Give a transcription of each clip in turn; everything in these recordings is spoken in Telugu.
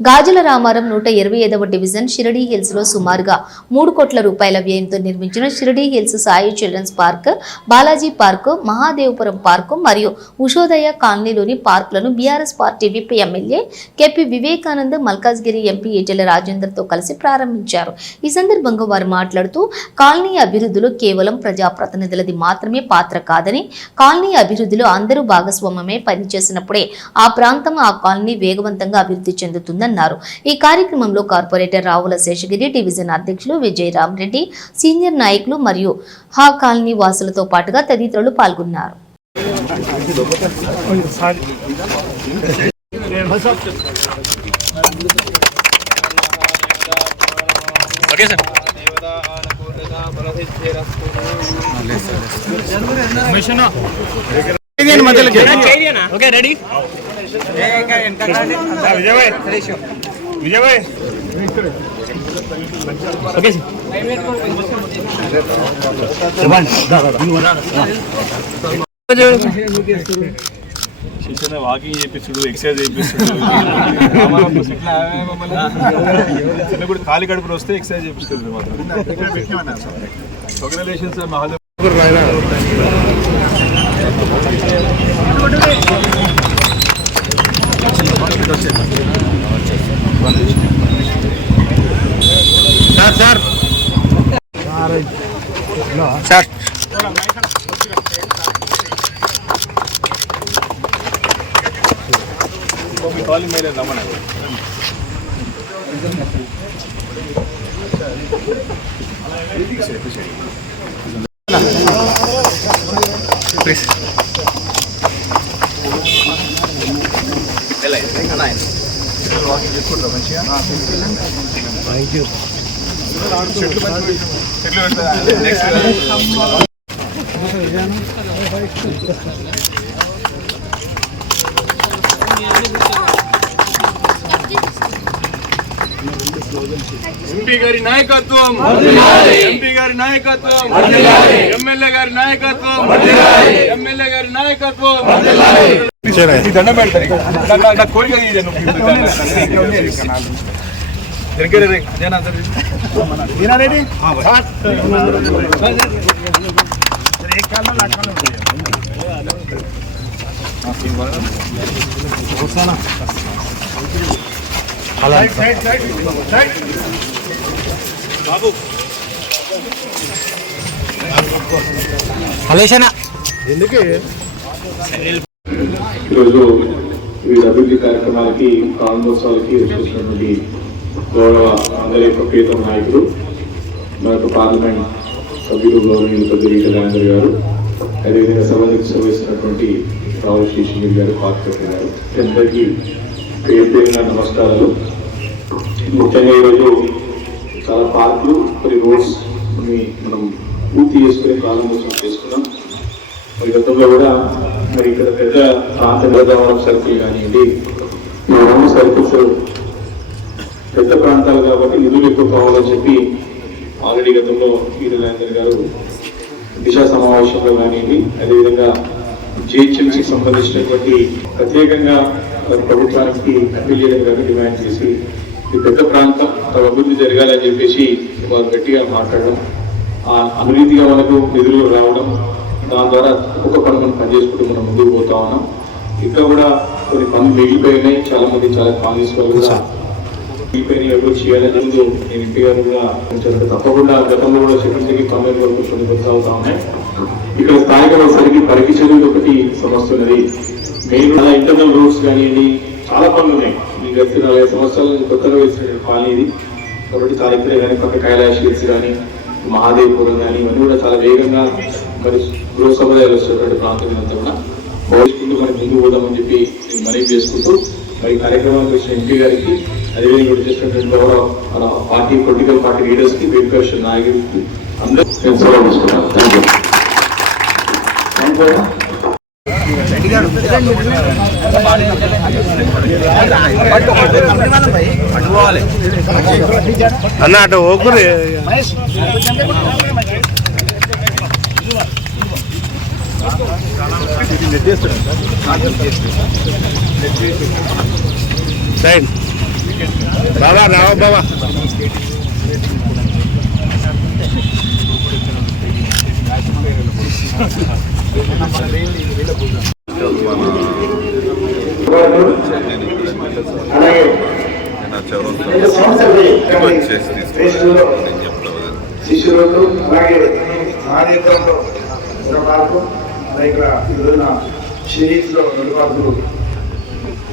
గాజుల రామారం 125వ డివిజన్ షిరిడీ హిల్స్ లో సుమారుగా 3 కోట్ల రూపాయల వ్యయంతో నిర్మించిన Shiridi hills Sai children's park, Balaji park, Mahadevapuram park మరియు ఉషోదయ కాలనీలోని పార్కులను BRS party whip MLA KP Vivekanand, Malkajgiri MP Etela Rajender తో కలిసి ప్రారంభించారు. ఈ సందర్భంగా వారు మాట్లాడుతూ కాలనీ అభివృద్ధిలో కేవలం ప్రజాప్రతినిధులది మాత్రమే పాత్ర కాదని, కాలనీ అభివృద్ధిలో అందరూ భాగస్వామ్యమే పనిచేసినప్పుడే ఆ ప్రాంతం, ఆ కాలనీ వేగవంతంగా అభివృద్ధి చెందుతుందన్నారు. ఈ కార్యక్రమంలో కార్పొరేటర్ రావుల శేషగిరి, డివిజన్ అధ్యక్షులు విజయరామ్ రెడ్డి, సీనియర్ నాయకులు మరియు హా కాలనీ వాసులతో పాటుగా తదితరులు పాల్గొన్నారు. ఓకే రెడీ విజయ్ భాయ్ ఓకే శిక్షణ వాకింగ్ చేయించుడు, ఎక్సర్సైజ్ చేయించుడు, చిన్న కూడా ఖాళీ కడుపులు వస్తే ఎక్సర్సైజ్ చేపిస్తుంది మాత్రం. Congratulations Mahadev. Sir sir calling మీద రమ్మన్నా ప్లీజ్ వాకింగ్ చేసుకుంటారా మంచిగా? చెట్లు పెడతా నెక్స్ట్ ఎంపీ గారి నాయకత్వం, ఎంపీ గారి నాయకత్వం, ఎమ్మెల్యే గారి నాయకత్వం, ఎమ్మెల్యే గారి నాయకత్వం. దండం పెడతారు కోరిక బాబు ఈరోజు వివిధ అభివృద్ధి కార్యక్రమాలకి, ప్రారంభోత్సవాలకి వచ్చేసినటువంటి గౌరవ అందరి యొక్క ప్రియతమ నాయకులు, మన యొక్క పార్లమెంట్ సభ్యులు గౌరవనీయులు పెద్దలు రాజేందర్ గారు, అదేవిధంగా సభకు సభిస్తున్నటువంటి రావుల శేషగిరి గారు, పార్టీ గారు, అందరికీ పేరు పేరున నమస్కారాలు. ముఖ్యంగా ఈరోజు చాలా పార్కులు, కొన్ని రోడ్స్ మనం పూర్తి చేసుకుని ప్రారంభోత్సవం చేసుకున్నాం. మరి గతంలో కూడా మరి ఇక్కడ పెద్ద ప్రాంత గోదావరం సర్కిల్ కానివ్వండి, ఈ రెండు సర్కిల్స్ పెద్ద ప్రాంతాలు కాబట్టి నిధులు ఎక్కువ కావాలని చెప్పి ఆల్రెడీ గతంలో వీరరాజేందర్ గారు దిశా సమావేశంలో కానివ్వండి, అదేవిధంగా జిహెచ్ఎంసీకి సంబంధించినటువంటి ప్రత్యేకంగా ప్రభుత్వానికి అప్పీల్ చేయడం కానీ డిమాండ్ చేసి ఈ పెద్ద ప్రాంతం అభివృద్ధి జరగాలని చెప్పేసి వారు గట్టిగా మాట్లాడడం, ఆ అవినీతిగా మనకు నిధులు రావడం, దాని ద్వారా ఒక్కొక్క పని మనం పనిచేసుకుంటూ మనం ముందుకు పోతా ఉన్నాం. ఇంకా కూడా కొన్ని పనులు మిగిలిపోయినాయి, చాలా మంది చాలా కాంగ్రెస్ వాళ్ళు కూడా మిగిలిపోయినాయి అభివృద్ధి చేయాలని ముందు నేను ఎంపీ గారు కూడా ఉంచారంటే తప్పకుండా గతంలో కూడా సెక్రటరీకి కమిటీ వరకు కొన్ని కొనసాగుతా ఉన్నాయి. ఇక్కడ స్థానిక వ్యవస్థకి పరికించేది ఒకటి సమస్య ఉన్నది. మెయిన్ ఇంటర్నల్ రూట్స్ కానివ్వండి, చాలా పనులు ఉన్నాయి. ఈ గత 40 సంవత్సరాల నుంచి కొత్తగా వేసినటువంటి పాలన ఇది కాబట్టి చాలా ఇక్కడే కానీ పక్క కైలాష్ హిల్స్ కానీ, మహాదేవపురం కానీ, ఇవన్నీ కూడా చాలా వేగంగా మరి గృహ సముదాయాలు వస్తున్నటువంటి ప్రాంతం అంతా కూడా భవిష్యత్తు మనకి ముందుకు పోదామని చెప్పి నేను మనవి చేసుకుంటూ మరి కార్యక్రమానికి వచ్చిన ఎంపీ గారికి, అదేవిధంగా ఇక్కడ చేసినటువంటి గౌరవ మన పార్టీ పొలిటికల్ పార్టీ లీడర్స్ కి, విపక్ష నాయకులకి అందరూ నేను సెలవు తీసుకున్నాను. Thank you. అన్న అటు ఓకురు సైడ్ బాబా రావ బాబా శిష్యులు అలాగే మహానేత్రంలో ఒక పార్కు అలాగే ఇక్కడ ఈరోజున షిరీస్లో 2 పార్కులు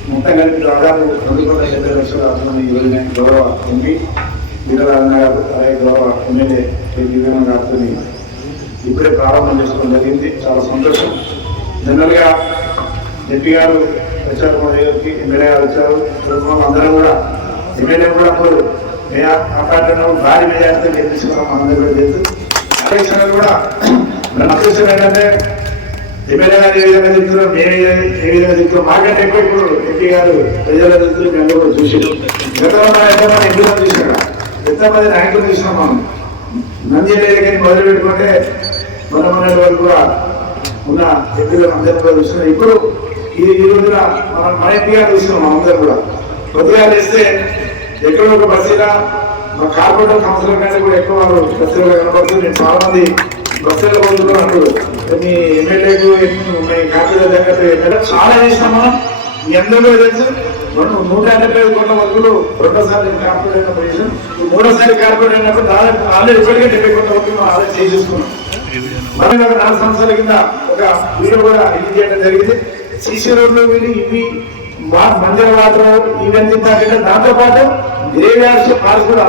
మొత్తం కలిపి దాదాపు 2,70 లక్షల మంది ఈరోజున గౌరవ ఎంపీ వీరరాజన్న గారు అలాగే గౌరవ ఎమ్మెల్యే దివ్యమ్మ గారితో ఇప్పుడే ప్రారంభం చేసుకోవడం జరిగింది. చాలా సంతోషం. జనరల్గా ఎంపీ గారు వచ్చారు, మా దగ్గరికి ఎమ్మెల్యే గారు వచ్చారు, అందరం కూడా ఎమ్మెల్యే కూడా అప్పుడు భారీ మెజార్టీతో గెలిపించుకున్నాం. అందరూ కూడా తెలుసు. ఎలక్షన్లు కూడా మన అదృష్టం ఏంటంటే ఎమ్మెల్యే గారు ఏ విధంగా చెప్తున్నాం, మేము ఏ విధంగా చెప్తున్నాం, మాకంటే ఎక్కువ ఇప్పుడు ఎంపీ గారు ప్రజల చెప్తున్నారు. మేము కూడా చూసి గతంలో ఎంతమంది ఎంపీలను చూసినా ఎంతమంది నాయకులు చూసినాం. మనం నంద్యాల మొదలు పెట్టుకుంటే మన వరకు కూడా ఉన్న ఎంపీలను అందరూ కూడా చూస్తున్నాం. ఇప్పుడు ఈ రోజున మన ఎంపీ గారు చూస్తున్నాం. అందరూ కూడా కొద్దిగా వేస్తే ఎక్కడో ఒక బస్సులా మా కార్పొరేటర్ కౌన్సిలర్ కంటే కూడా ఎక్కువ వాళ్ళు బస్సులో కనబడుతుంది. నేను చాలా మంది బస్సులో పోతున్నాను అంటారు. మీ ఎమ్మెల్యేకు మీ కార్పొరేటర్ దగ్గర ఎమ్మెల్యే చాలా చేసినాం. మనం మీ అందరూ తెలుసు. మనం 185 కోట్ల వరకు రెండోసారి కార్పొరేటర్ పొజిషన్, 3వ కార్పొరేటర్ అయినప్పుడు దాదాపు ఆల్రెడీ ఇప్పటికే 70 కోట్ల వరకు మనం ఆలోచన చేసేసుకున్నాం. మనం 4 సంవత్సరాల కింద ఒక వీడియో కూడా రిలీజ్ చేయడం జరిగింది. సీసీ రోడ్లు వీళ్ళు ఇవి మంజల వాటర్ ఇవన్నీ ఇంపార్టెంట్. దాంతో పాటు గ్రేవ్యార్డ్స్ పార్క్స్ కూడా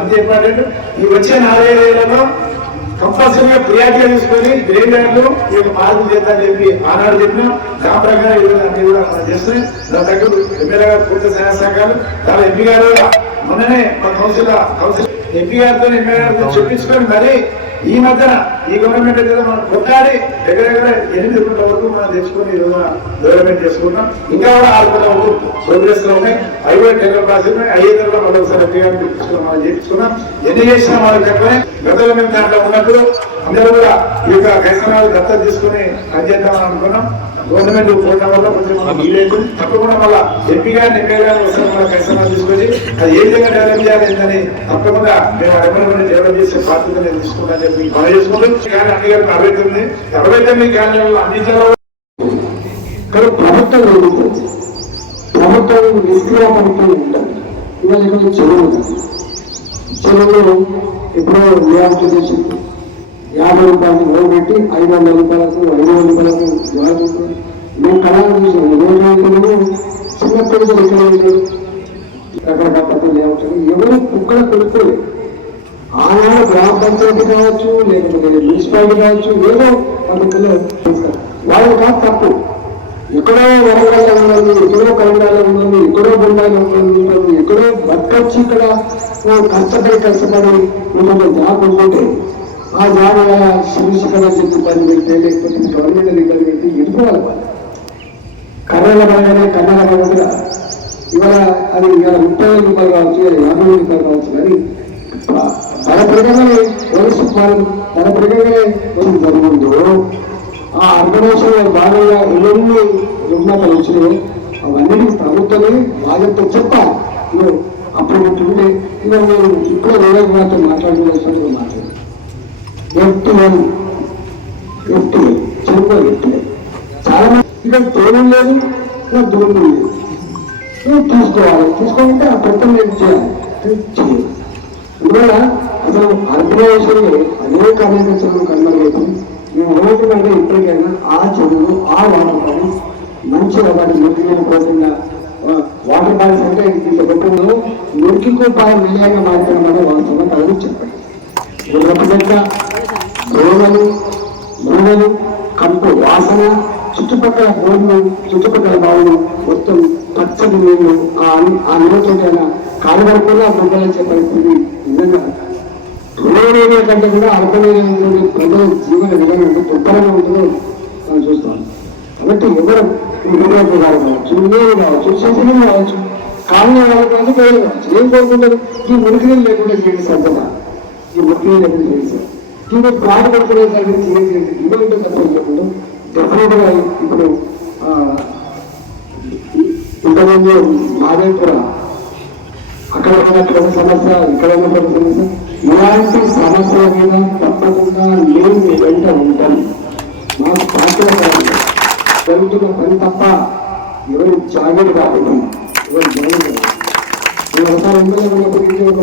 అంత ఇంపార్టెంట్. ఈ వచ్చే 4-5 ఏళ్లలో కంపల్సరీగా ప్రియారిటీగా తీసుకొని గ్రేవ్యార్డ్లు ఈ యొక్క మార్పులు చేద్దామని చెప్పి ఆనాడు చెప్పినాం. దాని ప్రకారం ఈరోజు అన్ని కూడా మనం చేస్తున్నాయి. దాని దగ్గర ఎమ్మెల్యే గారు పూర్తి సహాయ సహకారాలు, చాలా ఎంపీ గారు మొన్ననే మా కౌన్సిల్ ఎంపీ గారితో ఎమ్మెల్యే గారితో చెప్పించుకొని మరి ఈ మధ్యన ఈ గవర్నమెంట్ ఏదో మనం కొట్టాడి దగ్గర 8 కోట్ల వరకు మనం తెచ్చుకొని ఈ రోజున డెవలప్మెంట్ చేసుకుంటాం. ఇంకా కూడా 6 కోట్ల వరకు ప్రోగ్రెస్ లో ఉన్నాయి. 5 టెండర్ ప్రాసెస్ ఉన్నాయి. 5 కూడా మళ్ళీ ఒకసారి ఎంపీ గారిని మనం చేయించుకున్నాం. ఎన్ని చేసినా వాళ్ళకి చెప్పని గతంలో మేము దాంట్లో ఉన్నప్పుడు అందరూ కూడా ఈ యొక్క కైసనాలు దత్తత తీసుకుని పనిచేద్దామని అనుకున్నాం. గవర్నమెంట్ పోవడం వల్ల కొంచెం మనం వీలైతుంది. తప్పకుండా మళ్ళీ ఎంపీ గారిని ఎమ్మెల్యే గారిని ఒకసారి మళ్ళీ కైసనాలు తీసుకొచ్చి అది ఏ విధంగా డెవలప్ చేయాలి తప్పకుండా మేము అభివృద్ధి డెవలప్ చేసే బాధ్యత నేను తీసుకుంటాను చెప్పి పని చేసుకుంటాం. కానీ అన్ని గారికి 69 క్యాన్లలో అన్ని జిల్లాలో ప్రభుత్వం నిష్క్రియ పడుతూ ఉంటారు. ఇవాళ ఇక్కడ చెరువులో ఎప్పుడో రియాక్ట్ చేసి 50 రూపాయలు లోన్ పెట్టి 500 రూపాయలకు 500 రూపాయలకు జవాబు మేము కళలు చూసాం. చిన్న పిల్లలు ఎక్కడ ఉంటారు, రకరకాల పద్ధతులు లేవుతారు. ఎవరు కుక్కల కొనుక్కోలేదు. ఆనాడు గ్రామ పంచాయతీ కావచ్చు, లేకపోతే మున్సిపాలిటీ కావచ్చు, ఏదో పద్ధతిలో చేస్తారు. వాళ్ళు కాదు తప్పు. ఎక్కడో వరంగల్లో ఉన్నది, ఎక్కడో కరీంనగర్లో ఉన్నది, ఎక్కడో బొంబాయిలో ఉన్నది, ఎక్కడో బతకొచ్చి ఇక్కడ కష్టపడి ఉన్నది జాబ్ ఉంటే ఆ జాబ్ శిక్షణ చెప్పి పని పెడితే లేకపోతే గవర్నమెంట్ ఇబ్బంది పెడితే వెళ్ళిపోవాలి. కర్రల పడగానే కన్నడ పడగా ఇవాళ అది ఇవాళ 30 రూపాయలు కావచ్చు, 50 రూపాయలు కావచ్చు. కానీ తన ప్రకారమే వలస తన ప్రకారమే వలస జరుగుతుందో ఆ అర్ధదేశంలో భాగంగా ఎన్ని రుగ్మతలు వచ్చినాయి అవన్నీ ప్రభుత్వమే బాధ్యత చెప్పాలి. అప్పుడు ఉంటుండే ఇవాళ నేను ఇప్పుడు రోజు మాత్రం మాట్లాడుకోవాల్సిన మాట్లాడాను. చెరువు చాలా మంది ఇక్కడ తోడం లేదు, ఇక్కడ దూరం లేదు. తీసుకోవాలి. తీసుకోవాలంటే ఆ ప్రభుత్వం ఏం చేయాలి. అందువల్ల అసలు అర్ధదేశంలో అనేక చెరువులు కనుమరుగైతే మేము ఏమవుతుందంటే ఇప్పటికైనా ఆ చెరువులు ఆ వాటర్ బాడీ మంచిగా వాటి మురికి పోకుండా వాటర్ బాడీస్ అంటే ఇంత గొప్పలో మురికికు బాగా నిలయంగా మాట్లాడమని వాస్తవంగా ప్రజలు చెప్పండి. గొప్పగా దోమలు కంపు వాసన, చుట్టుపక్కల బోర్లు, చుట్టుపక్కల బావులు మొత్తం పచ్చడి నీళ్లు ఆ నీళ్ళతోటైనా కాలువరకున్నా బొమ్మలు పరిస్థితి నిజంగా రుణమైన కంటే కూడా అర్థమైనటువంటి ప్రజల జీవన విధానం దుర్భరంగా ఉంటుందో మనం చూస్తాం. కాబట్టి ఎవరు వివేకు గారు కావచ్చు, నేను కావచ్చు, శశిని కావచ్చు, కాలంలో కావచ్చు, పేరు కావచ్చు, ఏం కోరుకుంటారు? ఈ మురికి లేకుండా చేయండి సర్దమా, ఈ మురికి లేకుండా చేయండి. దీన్ని బాధపడుకునేసరికి చేయండి. ఇటువంటి తప్పకుండా డెఫినెట్ గా ఇప్పుడు ఇంతకుముందు మాదేపుర అక్కడ ఉన్న క్రమ సమస్య, ఇక్కడ ఉన్న క్రమ సమస్య, ఇలాంటి సమస్యల మీద తప్పకుండా నేను మీ వెంట ఉంటాను. మాకు పాత్ర జరుగుతున్న పని తప్ప ఎవరి జాగ్రత్త కాకుండా ఎవరి జాగ్రత్త ఒకసారి ఎమ్మెల్యే ఉన్నప్పటికీ ఒక